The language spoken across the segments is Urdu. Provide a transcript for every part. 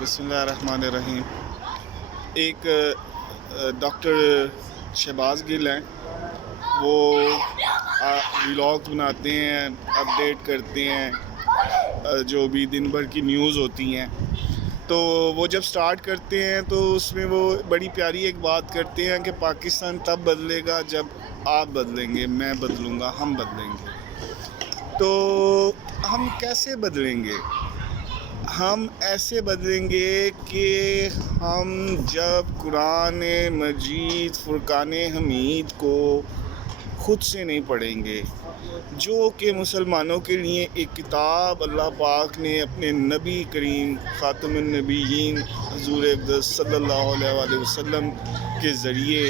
بسم اللہ الرحمن الرحیم۔ ایک ڈاکٹر شہباز گل ہیں، وہ ولاگ بناتے ہیں، اپڈیٹ کرتے ہیں جو بھی دن بھر کی نیوز ہوتی ہیں۔ تو وہ جب سٹارٹ کرتے ہیں تو اس میں وہ بڑی پیاری ایک بات کرتے ہیں کہ پاکستان تب بدلے گا جب آپ بدلیں گے، میں بدلوں گا، ہم بدلیں گے۔ تو ہم کیسے بدلیں گے؟ ہم ایسے بدلیں گے کہ ہم جب قرآن مجید فرقان حمید کو خود سے نہیں پڑھیں گے، جو کہ مسلمانوں کے لیے ایک کتاب اللہ پاک نے اپنے نبی کریم خاتم النبیین حضور اقدس صلی اللہ علیہ وآلہ وسلم کے ذریعے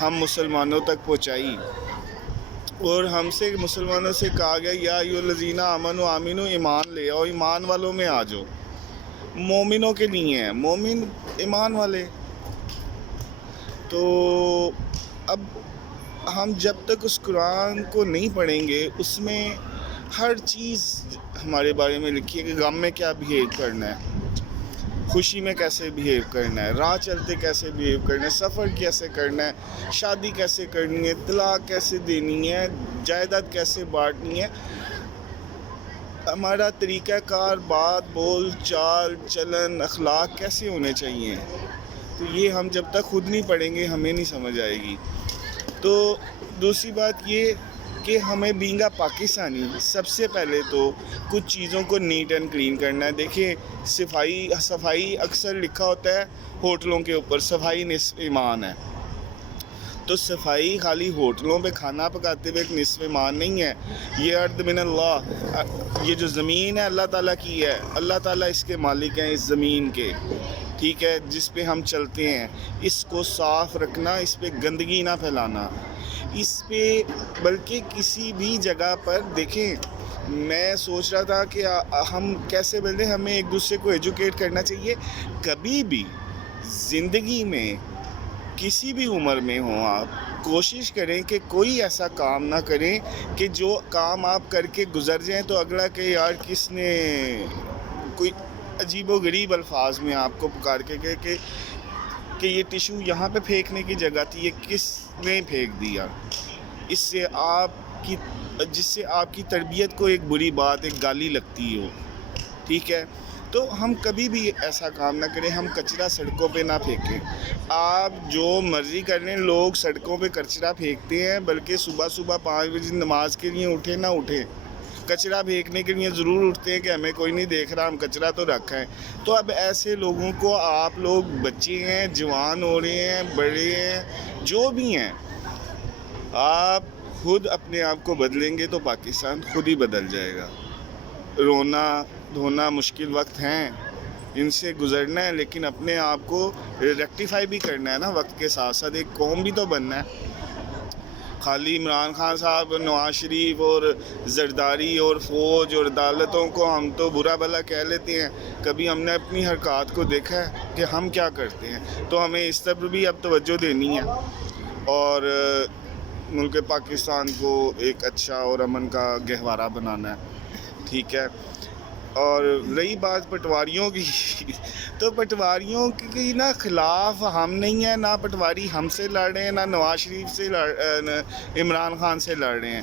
ہم مسلمانوں تک پہنچائی، اور ہم سے مسلمانوں سے کہا گیا یا ایھا الذین آمنوا آمنو، ایمان لے آؤ، ایمان والوں میں آ جاؤ۔ مومنوں کے لیے ہیں، مومن ایمان والے۔ تو اب ہم جب تک اس قرآن کو نہیں پڑھیں گے، اس میں ہر چیز ہمارے بارے میں لکھی ہے کہ غم میں کیا بیہیو کرنا ہے، خوشی میں کیسے بیہیو کرنا ہے، راہ چلتے کیسے بیہیو کرنا ہے، سفر کیسے کرنا ہے، شادی کیسے کرنی ہے، طلاق کیسے دینی ہے، جائیداد کیسے بانٹنی ہے، ہمارا طریقہ کار، بات بول چال چلن اخلاق کیسے ہونے چاہیے۔ تو یہ ہم جب تک خود نہیں پڑھیں گے ہمیں نہیں سمجھ آئے گی۔ تو دوسری بات یہ کہ ہمیں بینگ اے پاکستانی سب سے پہلے تو کچھ چیزوں کو نیٹ اینڈ کلین کرنا ہے۔ دیکھیں، صفائی اکثر لکھا ہوتا ہے ہوٹلوں کے اوپر، صفائی نصف ایمان ہے۔ تو صفائی خالی ہوٹلوں پہ کھانا پکاتے ہوئے ایک نصف ایمان نہیں ہے۔ یہ ارض من اللہ، یہ جو زمین ہے اللہ تعالیٰ کی ہے، اللہ تعالیٰ اس کے مالک ہیں، اس زمین کے، ٹھیک ہے، جس پہ ہم چلتے ہیں۔ اس کو صاف رکھنا، اس پہ گندگی نہ پھیلانا، اس پہ بلکہ کسی بھی جگہ پر دیکھیں، میں سوچ رہا تھا کہ ہم کیسے بدلیں، ہمیں ایک دوسرے کو ایجوکیٹ کرنا چاہیے۔ کبھی بھی زندگی میں کسی بھی عمر میں ہوں، آپ کوشش کریں کہ کوئی ایسا کام نہ کریں کہ جو کام آپ کر کے گزر جائیں تو اگلا کہ یار کس نے، کوئی عجیب و غریب الفاظ میں آپ کو پکار کے کہے کہ یہ ٹیشو یہاں پہ پھینکنے کی جگہ تھی، یہ کس نے پھینک دیا۔ جس سے آپ کی تربیت کو ایک بری بات، ایک گالی لگتی ہو، ٹھیک ہے۔ تو ہم کبھی بھی ایسا کام نہ کریں، ہم کچرا سڑکوں پہ نہ پھینکیں۔ آپ جو مرضی کر لیں، لوگ سڑکوں پہ کچرا پھینکتے ہیں، بلکہ صبح 5 بجے نماز کے لیے اٹھیں نہ اٹھیں، کچرا پھینکنے کے لیے ضرور اٹھتے ہیں کہ ہمیں کوئی نہیں دیکھ رہا، ہم کچرا تو رکھا ہے۔ تو اب ایسے لوگوں کو، آپ لوگ بچے ہیں، جوان ہو رہے ہیں، بڑے ہیں، جو بھی ہیں، آپ خود اپنے آپ کو بدلیں گے تو پاکستان خود ہی بدل جائے گا۔ رونا دھونا مشکل وقت ہیں، ان سے گزرنا ہے، لیکن اپنے آپ کو ریکٹیفائی بھی کرنا ہے نا، وقت کے ساتھ ساتھ ایک قوم بھی تو بننا ہے۔ خالی عمران خان صاحب، نواز شریف اور زرداری اور فوج اور عدالتوں کو ہم تو برا بھلا کہہ لیتے ہیں، کبھی ہم نے اپنی حرکات کو دیکھا ہے کہ ہم کیا کرتے ہیں؟ تو ہمیں اس طرف بھی اب توجہ دینی ہے، اور ملک پاکستان کو ایک اچھا اور امن کا گہوارہ بنانا ہے، ٹھیک ہے۔ اور رہی بات پٹواریوں کی تو پٹواریوں کی نا خلاف ہم نہیں ہیں، نہ پٹواری ہم سے لڑ رہے ہیں، نہ نواز شریف سے عمران خان سے لڑ رہے ہیں۔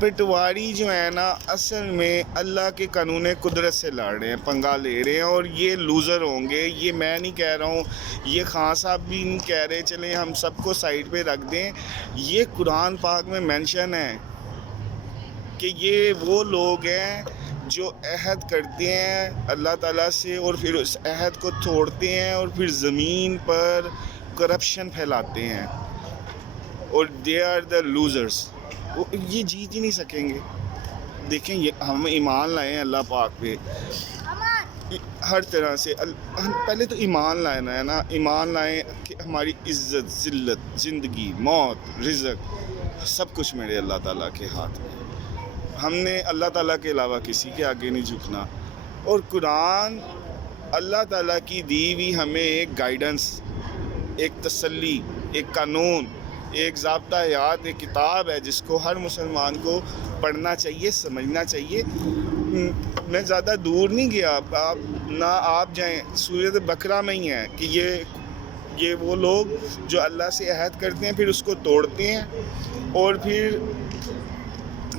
پٹواری جو ہے نا، اصل میں اللہ کے قانون قدرت سے لڑ رہے ہیں، پنگا لے رہے ہیں، اور یہ لوزر ہوں گے۔ یہ میں نہیں کہہ رہا ہوں، یہ خان صاحب بھی نہیں کہہ رہے، چلیں ہم سب کو سائڈ پہ رکھ دیں۔ یہ قرآن پاک میں مینشن ہے کہ یہ وہ لوگ ہیں جو عہد کرتے ہیں اللہ تعالیٰ سے اور پھر اس عہد کو توڑتے ہیں اور پھر زمین پر کرپشن پھیلاتے ہیں، اور دے آر دا لوزرس۔ یہ جیت ہی نہیں سکیں گے۔ دیکھیں، ہم ایمان لائیں اللہ پاک پہ ہر طرح سے۔ پہلے تو ایمان لانا ہے نا، ایمان لائیں کہ ہماری عزت، ذلت، زندگی، موت، رزق سب کچھ میرے اللہ تعالیٰ کے ہاتھ میں۔ ہم نے اللہ تعالیٰ کے علاوہ کسی کے آگے نہیں جھکنا، اور قرآن اللہ تعالیٰ کی دی ہوئی ہمیں ایک گائیڈنس، ایک تسلی، ایک قانون، ایک ضابطہ حیات، ایک کتاب ہے جس کو ہر مسلمان کو پڑھنا چاہیے، سمجھنا چاہیے، میں زیادہ دور نہیں گیا، آپ نہ آپ جائیں، سورۃ بقرہ میں ہی ہے کہ یہ وہ لوگ جو اللہ سے عہد کرتے ہیں پھر اس کو توڑتے ہیں اور پھر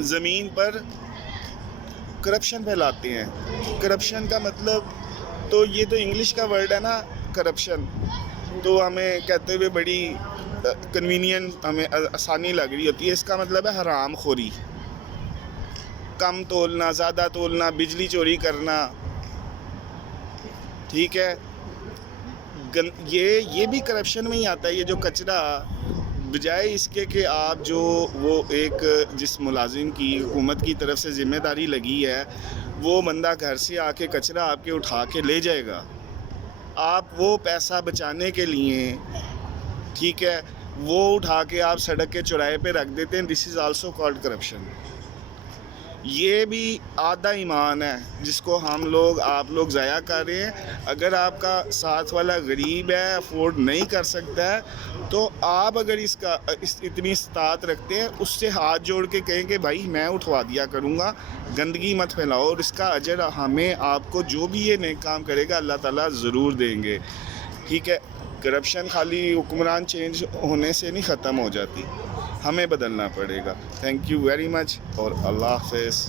زمین پر کرپشن پھیلاتے ہیں۔ کرپشن کا مطلب تو یہ تو انگلش کا ورڈ ہے نا کرپشن، تو ہمیں کہتے ہوئے بڑی کنوینئنٹ ہمیں آسانی لگ رہی ہوتی ہے۔ اس کا مطلب ہے حرام خوری، کم تولنا، زیادہ تولنا، بجلی چوری کرنا، ٹھیک ہے۔ یہ بھی کرپشن میں ہی آتا ہے۔ یہ جو کچرا، بجائے اس کے کہ آپ جو وہ ایک جس ملازم کی حکومت کی طرف سے ذمہ داری لگی ہے، وہ بندہ گھر سے آ کے کچرا آپ کے اٹھا کے لے جائے گا، آپ وہ پیسہ بچانے کے لیے، ٹھیک ہے، وہ اٹھا کے آپ سڑک کے چوراہے پہ رکھ دیتے ہیں۔ دس از آلسو کالڈ کرپشن۔ یہ بھی آدھا ایمان ہے جس کو آپ لوگ ضائع کر رہے ہیں۔ اگر آپ کا ساتھ والا غریب ہے، افورڈ نہیں کر سکتا ہے، تو آپ اگر اتنی استطاعت رکھتے ہیں، اس سے ہاتھ جوڑ کے کہیں کہ بھائی میں اٹھوا دیا کروں گا، گندگی مت پھیلاؤ، اور اس کا اجر ہمیں آپ کو جو بھی یہ نیک کام کرے گا اللہ تعالیٰ ضرور دیں گے، ٹھیک ہے۔ کرپشن خالی حکمران چینج ہونے سے نہیں ختم ہو جاتی، ہمیں بدلنا پڑے گا۔ تھینک یو ویری مچ اور اللہ حافظ۔